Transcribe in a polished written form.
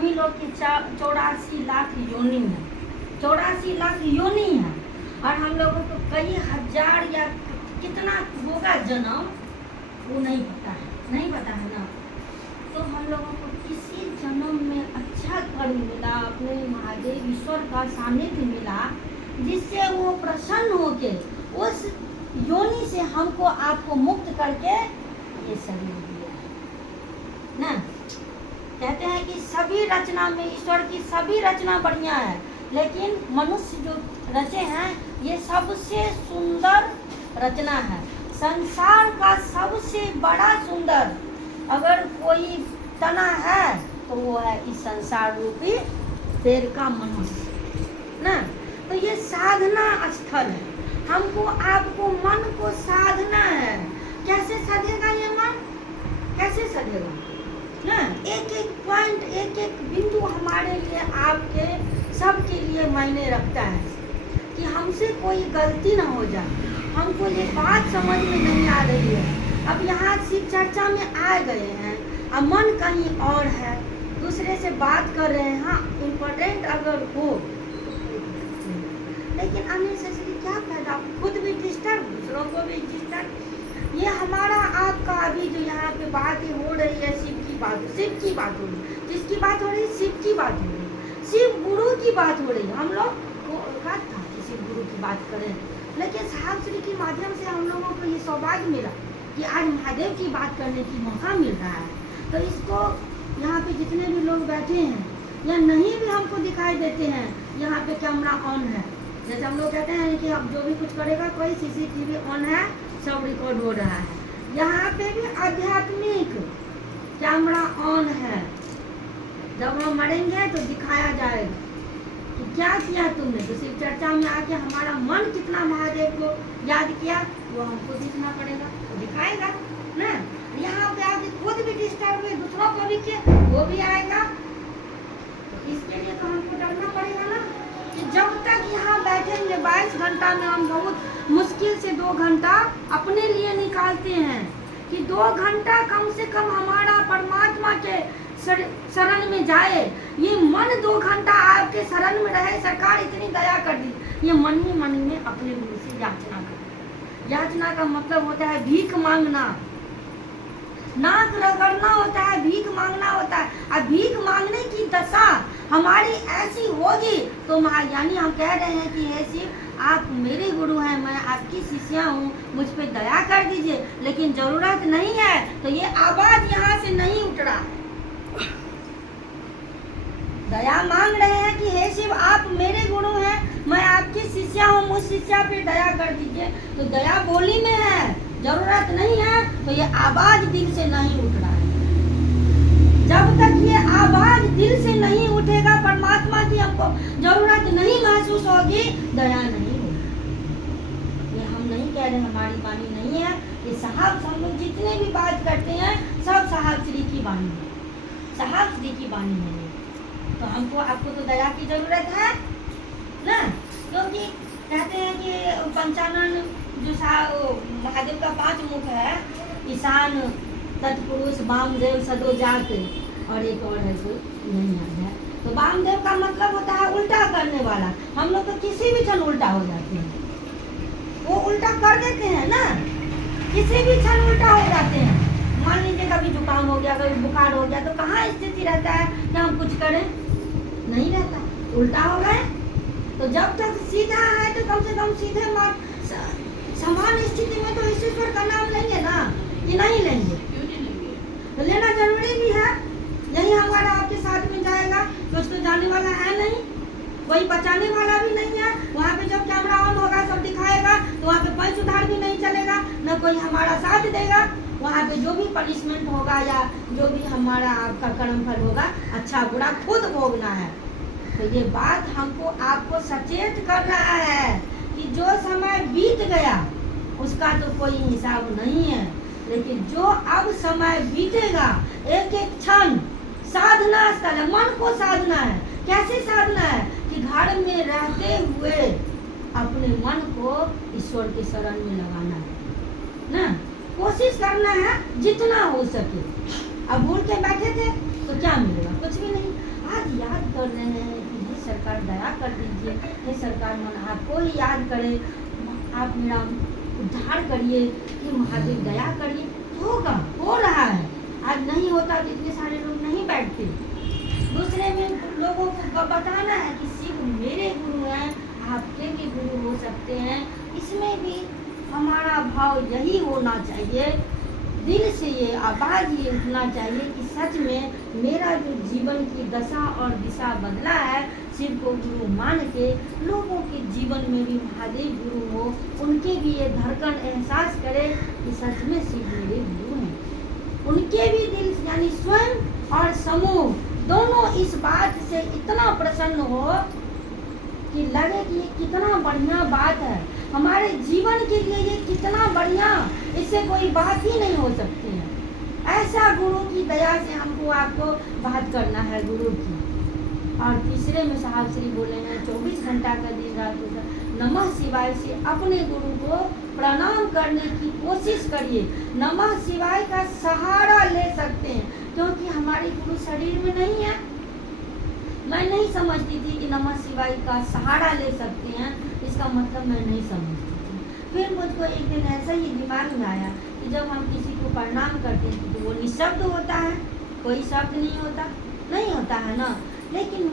ही लोग की 84 लाख योनि है, 84 लाख योनि है, और हम लोगों को कई हजार या कितना होगा जन्म वो नहीं पता है, नहीं पता है ना। तो हम लोगों को किसी जन्म में अच्छा कर्म मिला, अपने महादेव ईश्वर का सानिध्य मिला, जिससे वो प्रसन्न होके उस योनि से हमको आपको मुक्त करके ये शरीर दिया है ना। कहते हैं कि सभी रचना में ईश्वर की सभी रचना बढ़िया है, लेकिन मनुष्य जो रचे हैं ये सबसे सुंदर रचना है। संसार का सबसे बड़ा सुंदर अगर कोई तना है तो वो है इस संसार रूपी पेड़ का मनुष्य ना। तो ये साधना स्थल है, हमको आपको मन को साधना है। कैसे सधेगा ये मन, कैसे सधेगा ना। एक एक पॉइंट, एक एक बिंदु हमारे लिए, आपके सबके लिए मायने रखता है कि हमसे कोई गलती ना हो जाए। हमको ये बात समझ में नहीं आ रही है, अब यहाँ शिव चर्चा में आ गए हैं, अब मन कहीं और है, दूसरे से बात कर रहे हैं। हाँ इम्पोर्टेंट अगर हो, लेकिन अननेसेसरी क्या फायदा, खुद भी डिस्टर्ब, दूसरों को भी डिस्टर्ब। ये हमारा आपका अभी जो यहाँ पे बातें हो रही है, शिव की बात, शिव की बात हो रही है, किसकी बात हो रही है, शिव की बात हो रही है, शिव गुरु की बात हो रही है। हम लोग को था कि शिव गुरु की बात करें, लेकिन साहब श्री के माध्यम से हम लोगों को ये सौभाग्य मिला कि आज महादेव की बात करने की मौका मिल रहा है। तो इसको यहाँ पे जितने भी लोग बैठे हैं या नहीं भी हमको दिखाई देते हैं, यहाँ पे कैमरा ऑन है, जैसे हम लोग कहते हैं कि अब जो भी कुछ करेगा कोई CCTV ऑन है, सब रिकॉर्ड हो रहा है। यहाँ पे भी आध्यात्मिक कैमरा ऑन है, जब हम मरेंगे तो दिखाया जाएगा कि क्या किया तुमने। तो शिव चर्चा में आके हमारा मन कितना महादेव को याद किया वो हमको दिखना पड़ेगा, तो दिखाएगा ना। यहाँ पे आके खुद भी डिस्टर्ब हुए, दूसरों को भी किए, वो भी आएगा। तो इसके लिए तो हमको डरना पड़ेगा ना कि जब तक यहाँ बैठेंगे 22 घंटा में हम बहुत मुश्किल से 2 घंटा अपने लिए निकालते हैं कि 2 घंटा कम से कम हमारा परमात्मा के शरण में जाए। ये मन 2 घंटा आपके शरण में रहे, सरकार इतनी दया कर दी, ये मन ही मन में अपने गुरु से याचना कर। याचना का मतलब होता है भीख मांगना, नाक रगड़ना होता है, भीख मांगना होता है। और भीख मांगने की दशा हमारी ऐसी होगी तो यानी हम कह रहे हैं कि हे शिव आप मेरे गुरु हैं, मैं आपकी शिष्या हूँ, मुझ पे दया कर दीजिए। लेकिन जरूरत नहीं है, तो ये आवाज यहाँ से नहीं उठ रहा है। दया मांग रहे हैं कि हे शिव आप मेरे गुरु हैं, मैं आपकी शिष्या हूँ, मुझ शिष्या पे दया कर दीजिए। तो दया बोली में है, जरूरत नहीं है, तो ये आवाज दिल से नहीं उठ रहा है। जब तक ये आवाज दिल से नहीं उठेगा, परमात्मा की हमको जरूरत नहीं महसूस होगी, दया नहीं होगी। ये हम नहीं कह रहे, हमारी वाणी नहीं है, ये साहब हम लोग जितने भी बात करते हैं सब साहब श्री की वाणी है, साहब श्री की वाणी है। तो हमको आपको तो दया की जरूरत है ना, क्योंकि कहते हैं कि पंचानन जो महादेव का 5 मुख है, ईशान, तत्पुरुष, वामदेव, सदोजात, और एक और है कोई नहीं याद है। तो वामदेव का मतलब होता है उल्टा करने वाला। हम लोग तो किसी भी क्षण उल्टा हो जाते हैं, वो उल्टा कर देते हैं ना, किसी भी क्षण उल्टा हो जाते हैं। मान लीजिए कभी जुकाम हो गया, कभी बुखार हो गया, तो कहाँ स्थिति रहता है कि हम कुछ करें, नहीं रहता, उल्टा हो गए। तो जब तक सीधा है तो कम से कम सीधे समान स्थिति में तो ईश्वर का नाम लेंगे ना, कि नहीं लेंगे, तो लेना जरूरी भी है। यही हमारा आपके साथ में जाएगा, कुछ तो जाने वाला है नहीं, कोई बचाने वाला भी नहीं है। वहाँ पे जब कैमरा ऑन होगा सब दिखाएगा, तो वहाँ पे कोई सुधार भी नहीं चलेगा, न कोई हमारा साथ देगा। वहाँ पे जो भी पनिशमेंट होगा या जो भी हमारा आपका कर्म फल होगा, अच्छा बुरा खुद भोगना है। तो ये बात हमको आपको सचेत कर रहा है कि जो समय बीत गया उसका तो कोई हिसाब नहीं है, लेकिन जो अब समय बीतेगा, एक एक क्षण साधना स्थल है, मन को साधना है। कैसे साधना है कि घर में रहते हुए अपने मन को ईश्वर के शरण में लगाना है ना, कोशिश करना है जितना हो सके। अब भूल के बैठे थे तो क्या मिलेगा, कुछ भी नहीं। कर रहे हैं कि हे सरकार दया कर दीजिए, हे सरकार मन आपको ही याद करे, आप मेरा उद्धार करिए, कि महादेव दया करिए। होगा, हो रहा है। आज नहीं होता तो इतने सारे लोग नहीं बैठते। दूसरे में लोगों को बताना है कि शिव मेरे गुरु हैं, आपके भी गुरु हो सकते हैं। इसमें भी हमारा भाव यही होना चाहिए, दिल से ये आवाज़ ये उठना चाहिए कि सच में मेरा जो जीवन की दशा और दिशा बदला है, शिव को गुरु मान के लोगों के जीवन में भी महादेव गुरु हो, उनके भी ये धड़कन एहसास करे कि सच में शिव मेरे गुरु हैं। उनके भी दिल यानी स्वयं और समूह दोनों इस बात से इतना प्रसन्न हो कि लगे कि ये कितना बढ़िया बात है, हमारे जीवन के लिए ये कितना बढ़िया, इससे कोई बात ही नहीं हो सकती है। ऐसा गुरु की दया से हमको आपको बात करना है गुरु की। और तीसरे में साहब श्री बोले हैं 24 घंटा का दिन रात होता, नमः शिवाय से अपने गुरु को प्रणाम करने की कोशिश करिए। नमः शिवाय का सहारा ले सकते हैं, क्योंकि हमारे गुरु शरीर में नहीं है। मैं नहीं समझती थी कि नमः शिवाय का सहारा ले सकते हैं, इसका मतलब मैं नहीं समझती थी। फिर मुझको एक दिन ऐसा ही दिमाग में आया कि जब हम किसी को प्रणाम करते हैं तो वो निशब्द होता है, कोई शब्द नहीं होता, नहीं होता है ना। लेकिन